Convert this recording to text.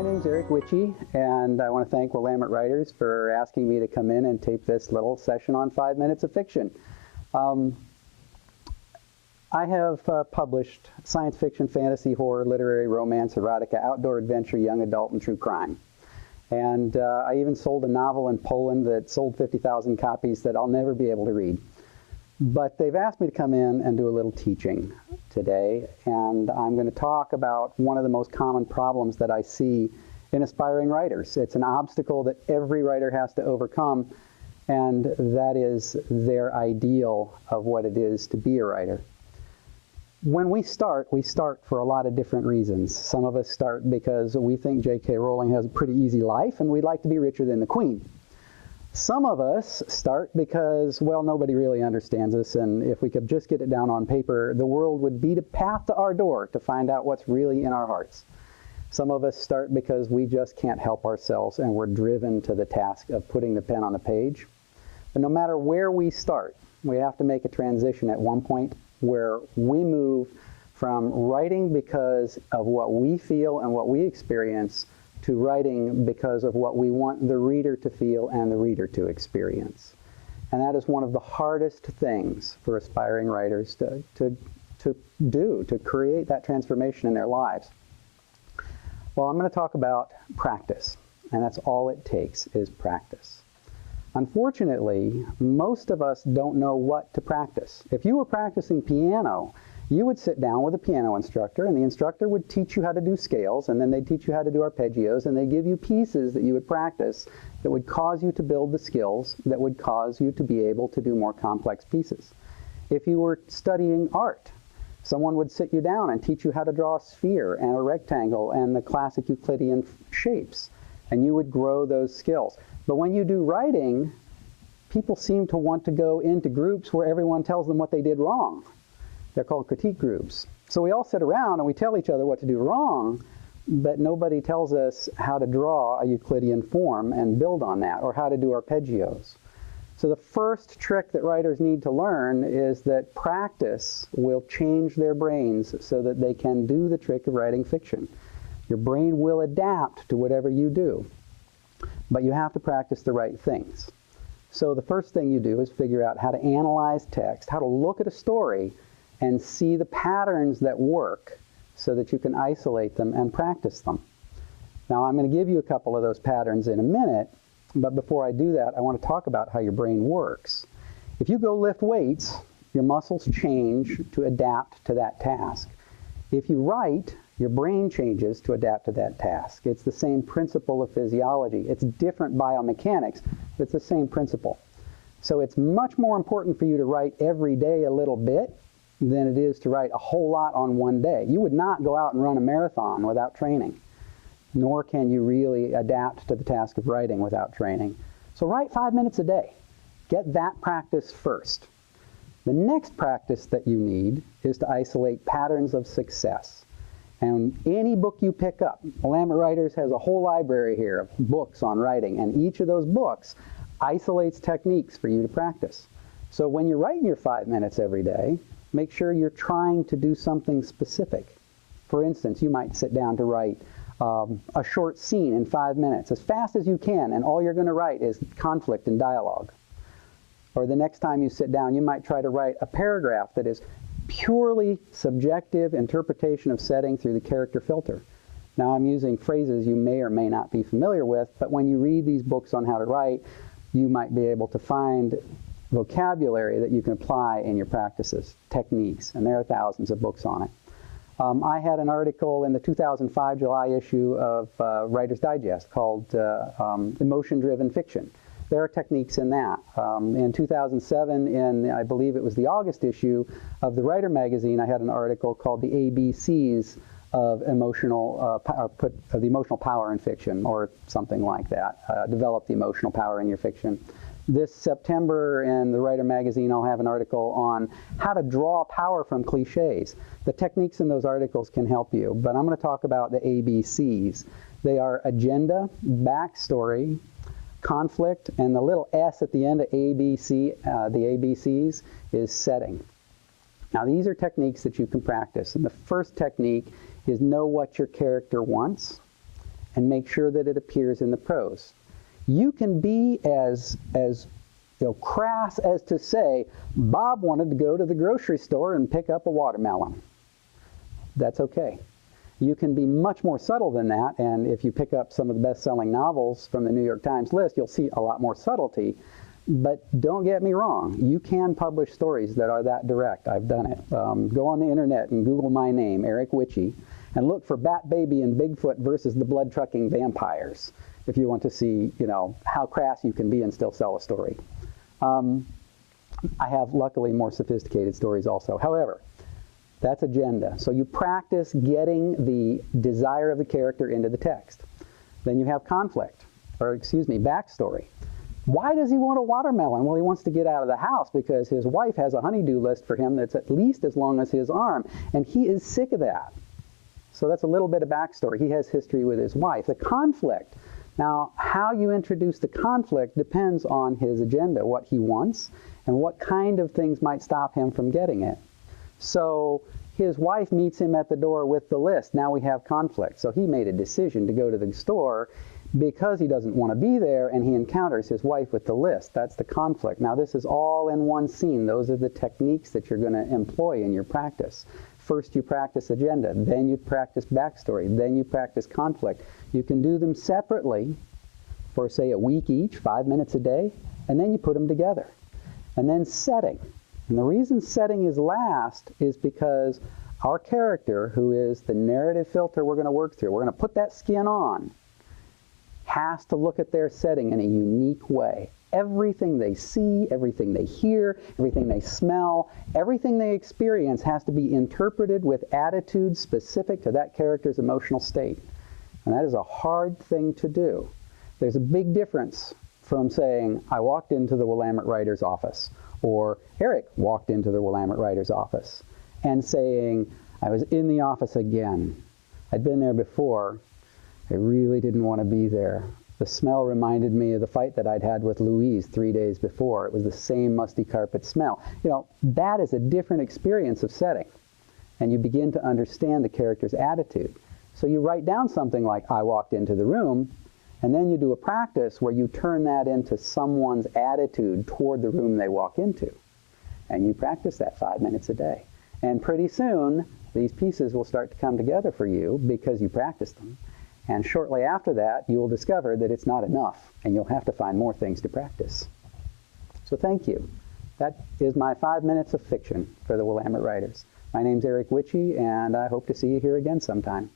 My name's Witchey, and I want to thank Willamette Writers for asking me to come in and tape this little session on 5 minutes of fiction. I have published science fiction, fantasy, horror, literary, romance, erotica, outdoor adventure, young adult, and true crime. And I even sold a novel in Poland that sold 50,000 copies that I'll never be able to read. But they've asked me to come in and do a little teaching today, and I'm going to talk about one of the most common problems that I see in aspiring writers. It's an obstacle that every writer has to overcome, and that is their ideal of what it is to be a writer. When we start for a lot of different reasons. Some of us start because we think J.K. Rowling has a pretty easy life, and we'd like to be richer than the Queen. Some of us start because, well, nobody really understands us, and if we could just get it down on paper, the world would beat a path to our door to find out what's really in our hearts. Some of us start because we just can't help ourselves, and we're driven to the task of putting the pen on the page. But no matter where we start, we have to make a transition at one point where we move from writing because of what we feel and what we experience to writing because of what we want the reader to feel and the reader to experience. And that is one of the hardest things for aspiring writers to do, to create that transformation in their lives. Well, I'm going to talk about practice, and that's all it takes is practice. Unfortunately, most of us don't know what to practice. If you were practicing piano, you would sit down with a piano instructor, and the instructor would teach you how to do scales, and then they'd teach you how to do arpeggios, and they'd give you pieces that you would practice that would cause you to build the skills that would cause you to be able to do more complex pieces. If you were studying art, someone would sit you down and teach you how to draw a sphere and a rectangle and the classic Euclidean shapes, and you would grow those skills. But when you do writing, people seem to want to go into groups where everyone tells them what they did wrong. They're called critique groups. So we all sit around and we tell each other what to do wrong, but nobody tells us how to draw a Euclidean form and build on that, or how to do arpeggios. So the first trick that writers need to learn is that practice will change their brains so that they can do the trick of writing fiction. Your brain will adapt to whatever you do, but you have to practice the right things. So the first thing you do is figure out how to analyze text, how to look at a story and see the patterns that work so that you can isolate them and practice them. Now, I'm going to give you a couple of those patterns in a minute, but before I do that, I want to talk about how your brain works. If you go lift weights, your muscles change to adapt to that task. If you write, your brain changes to adapt to that task. It's the same principle of physiology. It's different biomechanics, but it's the same principle. So it's much more important for you to write every day a little bit than it is to write a whole lot on one day. You would not go out and run a marathon without training, nor can you really adapt to the task of writing without training. So write 5 minutes a day. Get that practice first. The next practice that you need is to isolate patterns of success. And any book you pick up, Willamette Writers has a whole library here of books on writing, and each of those books isolates techniques for you to practice. So when you're writing your 5 minutes every day, make sure you're trying to do something specific. For instance, you might sit down to write a short scene in 5 minutes as fast as you can, and all you're going to write is conflict and dialogue. Or the next time you sit down, you might try to write a paragraph that is purely subjective interpretation of setting through the character filter. Now, I'm using phrases you may or may not be familiar with, but when you read these books on how to write, you might be able to find vocabulary that you can apply in your practices, techniques, and there are thousands of books on it. I had an article in the 2005 July issue of Writer's Digest called Emotion-Driven Fiction. There are techniques in that. In 2007, in I believe it was the August issue of the Writer magazine, I had an article called The ABCs of the emotional power in fiction, or something like that. Develop the emotional power in your fiction. This September in the Writer magazine, I'll have an article on how to draw power from cliches. The techniques in those articles can help you, but I'm going to talk about the ABCs. They are agenda, backstory, conflict, and the little S at the end of ABC, the ABCs, is setting. Now, these are techniques that you can practice, and the first technique is know what your character wants and make sure that it appears in the prose. You can be as crass as to say, Bob wanted to go to the grocery store and pick up a watermelon. That's okay. You can be much more subtle than that, and if you pick up some of the best-selling novels from the New York Times list, you'll see a lot more subtlety. But don't get me wrong, you can publish stories that are that direct. I've done it. Go on the internet and Google my name, Eric Witchey, and look for Bat Baby and Bigfoot versus the blood-trucking vampires if you want to see, how crass you can be and still sell a story. I have, luckily, more sophisticated stories also. However, that's agenda. So you practice getting the desire of the character into the text. Then you have conflict, or backstory. Why does he want a watermelon? Well, he wants to get out of the house because his wife has a honey-do list for him that's at least as long as his arm, and he is sick of that. So that's a little bit of backstory. He has history with his wife. The conflict. Now, how you introduce the conflict depends on his agenda, what he wants, and what kind of things might stop him from getting it. So his wife meets him at the door with the list. Now we have conflict. So he made a decision to go to the store because he doesn't want to be there, and he encounters his wife with the list. That's the conflict. Now this is all in one scene. Those are the techniques that you're going to employ in your practice. First you practice agenda, then you practice backstory, then you practice conflict. You can do them separately for, say, a week each, 5 minutes a day, and then you put them together. And then setting. And the reason setting is last is because our character, who is the narrative filter we're going to work through, we're going to put that skin on, has to look at their setting in a unique way. Everything they see, everything they hear, everything they smell, everything they experience has to be interpreted with attitudes specific to that character's emotional state. And that is a hard thing to do. There's a big difference from saying, I walked into the Willamette writer's office, or Eric walked into the Willamette writer's office, and saying, I was in the office again. I'd been there before. I really didn't want to be there. The smell reminded me of the fight that I'd had with Louise 3 days before. It was the same musty carpet smell. That is a different experience of setting. And you begin to understand the character's attitude. So you write down something like, I walked into the room, and then you do a practice where you turn that into someone's attitude toward the room they walk into. And you practice that 5 minutes a day. And pretty soon, these pieces will start to come together for you because you practice them. And shortly after that, you will discover that it's not enough, and you'll have to find more things to practice. So thank you. That is my 5 minutes of fiction for the Willamette Writers. My name's Eric Witchey, and I hope to see you here again sometime.